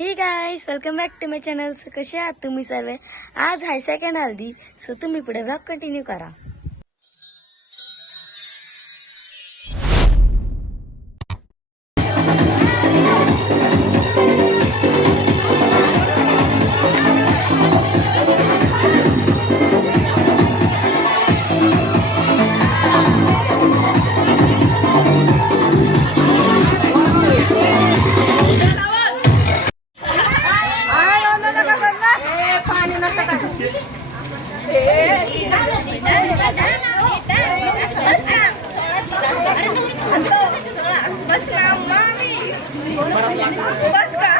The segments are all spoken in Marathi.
हे guys, welcome back to my channel. कसे आहात तुम्ही सर्व? आज हाय सेकंड हल्दी, सो तुम्ही पुढे व्लॉग कंटिन्यू करा. बस का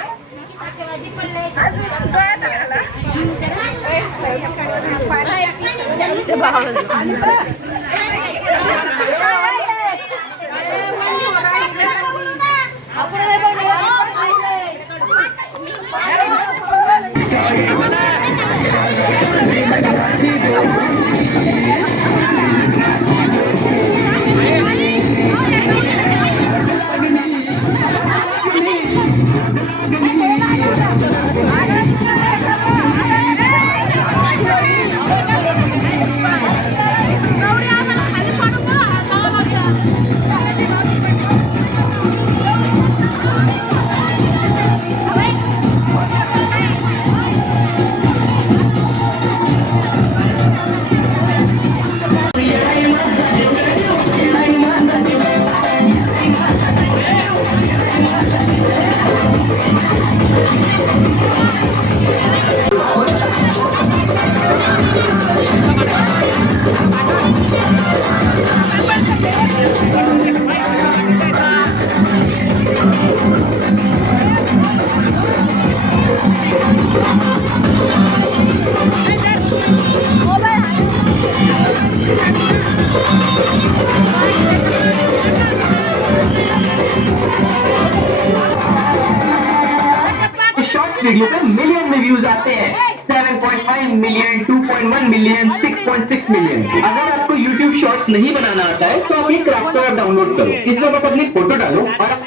वीडियो पे मिलियन में व्यूज आते हैं. 7.5 मिलियन, 2.1 मिलियन, 6.6 मिलियन. अगर आपको YouTube शॉर्ट्स नहीं बनाना आता है तो आप ये क्राफ्टर ऐप डाउनलोड करो. इसमें बस अपनी फोटो डालो और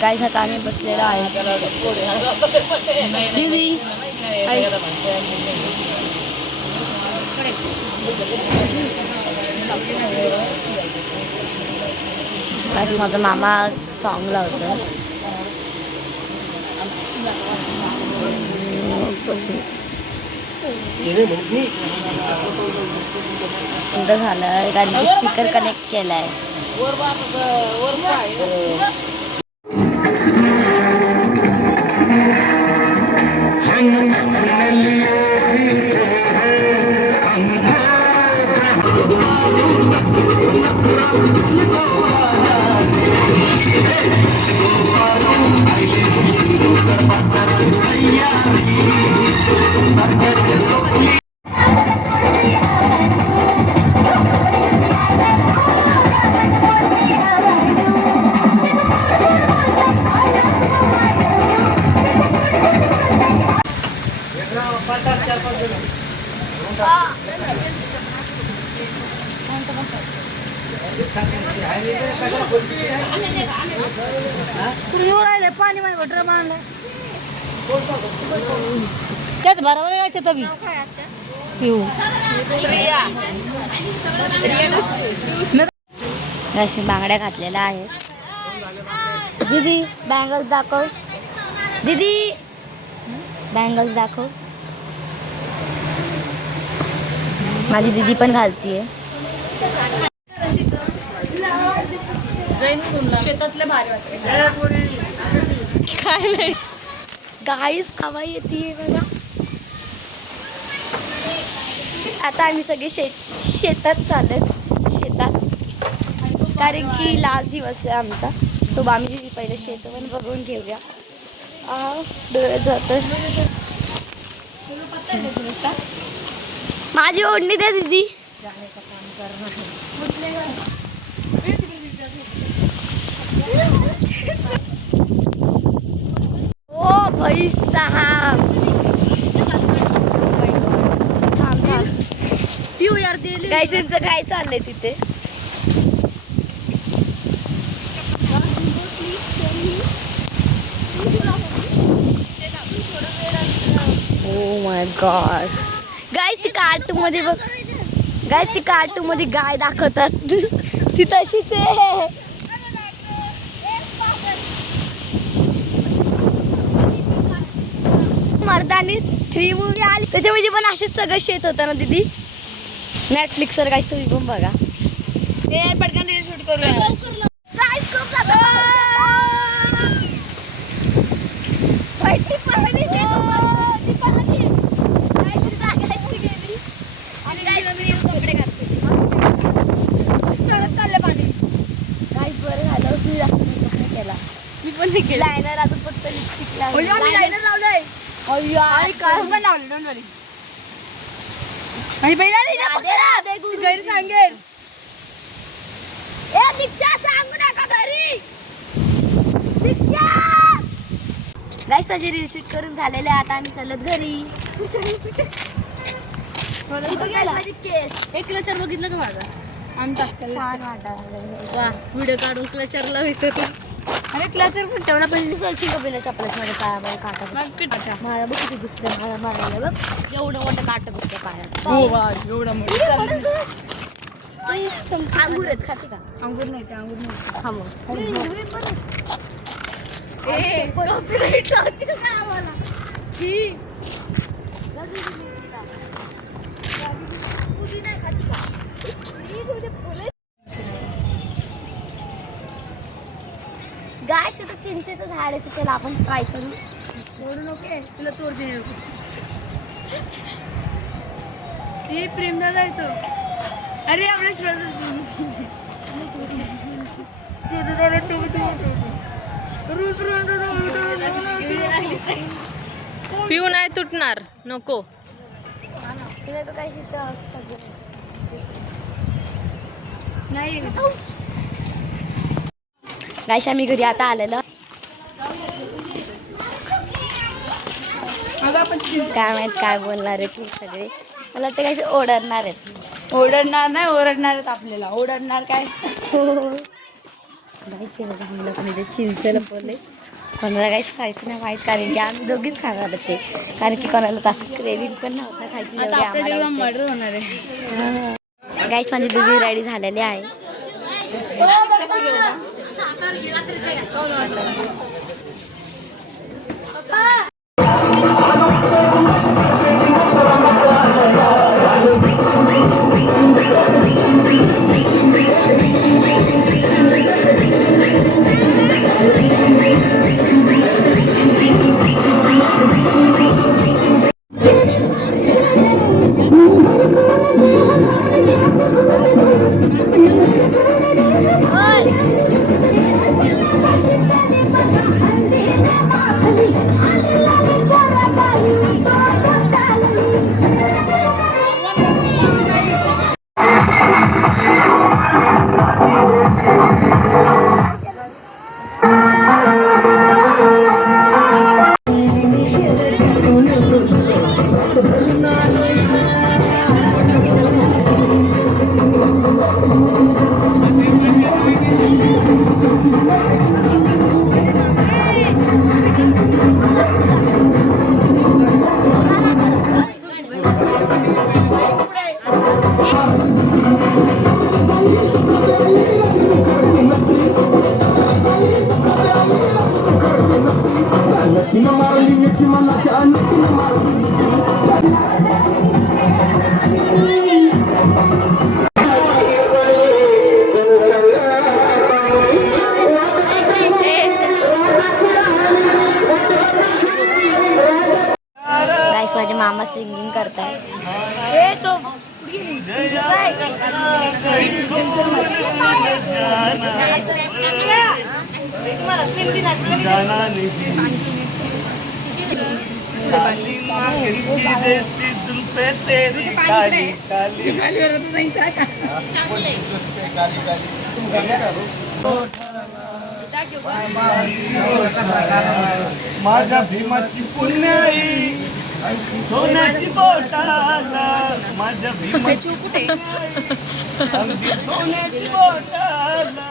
गाइस, आता आम्ही बसलेलो आहे. दीदी गाइस, माझा मामा सॉन्ग लावतो. झालं कारण की स्पीकर कनेक्ट केलाय. पाणी ड्रम आणलाय त्याच बरोबर यायचं तभी पिऊ. मी बांगड्या घातलेल्या आहेत. दीदी बँगल्स दाखव. दीदी बँगल्स दाखव. माझी दीदी पण घालतीये. शेतातले भारी वाटते. काय नाही गाईस, खावा येते बघा. आता आम्ही सगळे शेतात चालत शेतात, कारण की लास्ट दिवस आहे आमचा. सो आम्ही पहिले शेत पण बघून घेऊया. डोळे जात. माझी ओढणी द्या दीदी. ओ भाई साहब, काय त्यांचं काय चाललंय तिथे. ओ माय गॉड गाईस, ती कार्टून मध्ये बघ गाईस, ती कार्टून मध्ये गाय दाखवतात ती तशीच आहे. मर्दानी 3 मूवी आली त्याच्यामध्ये पण असेच सगळं शेत होतं ना दीदी. नेटफ्लिक्सवर गाईस तुम्ही पण बघा. पटकन रील शूट करूया. मी पण लायनर अजून फक्त लिपस्टिक लायनर लावलंय. पण लावलं, डोंट वरी. आणि घरी सांगेल. गाईस माझी रील शूट करून झालेले. आता आम्ही चालत घरी. एक क्लचर बघितलं का माझा? वा, व्हिडिओ काढून क्लचरला विसरतो. अरे क्लचर पण तेवढा पण दिसायची का बिना चपलाच माझ्या पायामध्ये काटा. माझा बघ किती दुसरं मला मारायला बघ एवढं मोठं काट दुसऱ्या पायात. अंगूर आहेत खाते का? अंगूर नाही ते, अंगूर नाही. हा मग गाय सुद्धा चिंचेचं झाड आहे, त्याला आपण ट्राय करू. सोडू नको, तुला चोर देणार. हे प्रेमदादा येतो. अरे आपल्या पिऊ नाही तुटणार, नको. नाही गाईस आम्ही घरी आता आलेलं. काय माहित काय बोलणार आहेत हे सगळे. मला ते काही ओरडणार आहेत. ओरडणार नाही, ओरडणार आहेत आपल्याला. ओरडणार काय? चिंचेला बोलले कोणाला काहीच खायचं नाही माहीत, कारण की आम्ही दोघीच खाणार होते. कारण की कोणाला तसं क्रेविंग पण नव्हतं खायची. मर्डर होणार आहे. गाईस माझी दीदी रेडी झालेली आहे. हे तो माझ्या भीमाची पुण्याई सोन्याची बोटाला माझ्या भीमाची अगदी सोन्याची बोटाला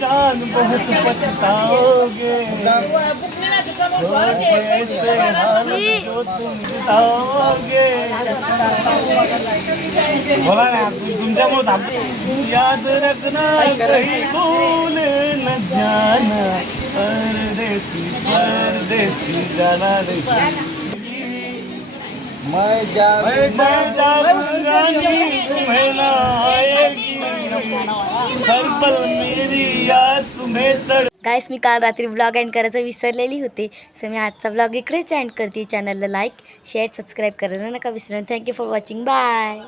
जान बहुत पछताओगे ऐसे हाल जो तुम बिताओगे बोला ना तुमच्यामुळे याद रखना कहीं भूल न जाना परदेसी परदेसी जाना नहीं मैं जाऊंगा नहीं तुम्हें ना आएगी हर पल मेरी याद तुम्हें तड़ गाईस मी काल रात्री ब्लॉग एंड करायचं विसरलेली होते. सो मी आजचा ब्लॉग इकडेच एंड करते. चॅनलला लाईक शेअर सबस्क्राईब करायला नका विसरून. Thank you for watching. बाय.